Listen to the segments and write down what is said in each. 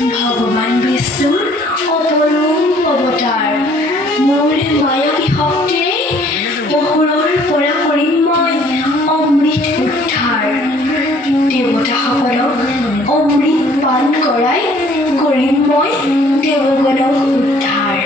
ভগবান বিষ্ণুৰ অপৰূপ অৱতাৰ মোৰ মায়াবী শক্তিৰে অসুৰৰ পৰা কৰিম মই অমৃত উদ্ধাৰ দেৱতাসকলক অমৃত পান কৰাই কৰিম মই দেৱগণক উদ্ধাৰ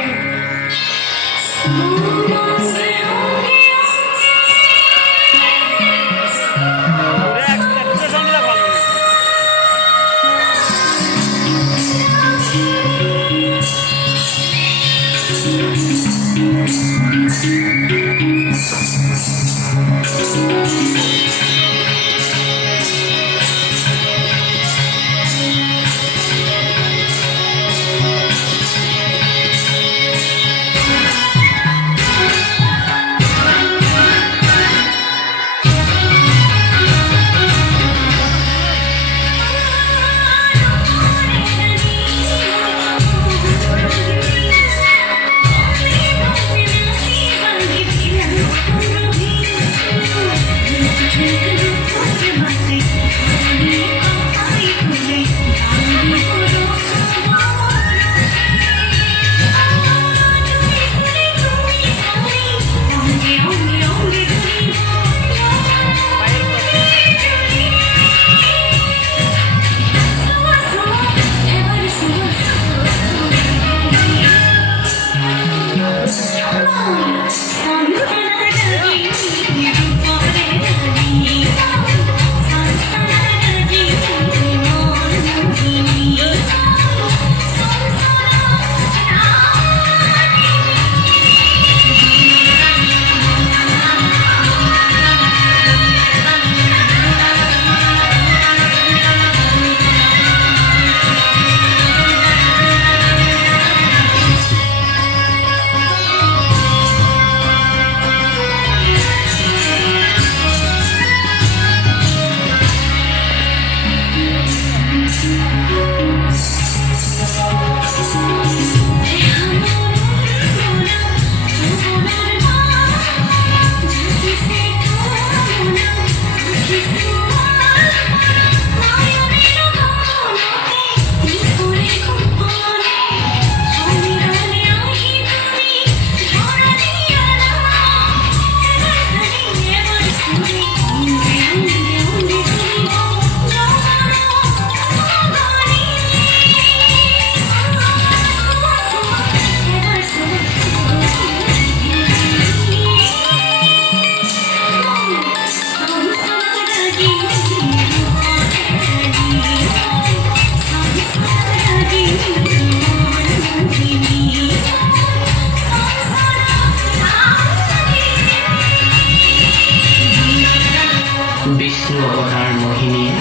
বিষ্ণু অৱতাৰ মোহিনীয়ে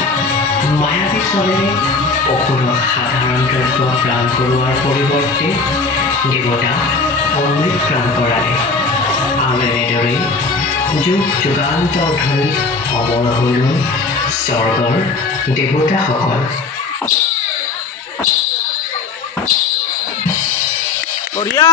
মায়াবী চলেৰে অসুৰক সাধাৰণ দ্ৰব্য প্ৰাণ কৰোৱাৰ পৰিৱৰ্তে দেৱতা অমৃত প্ৰাণ কৰালে আৰু এনেদৰে যুগ যুগান্তৰ ধৰি অমৰ হৈ ৰ'ল স্বৰ্গৰ দেৱতাসকল বঢ়িয়া।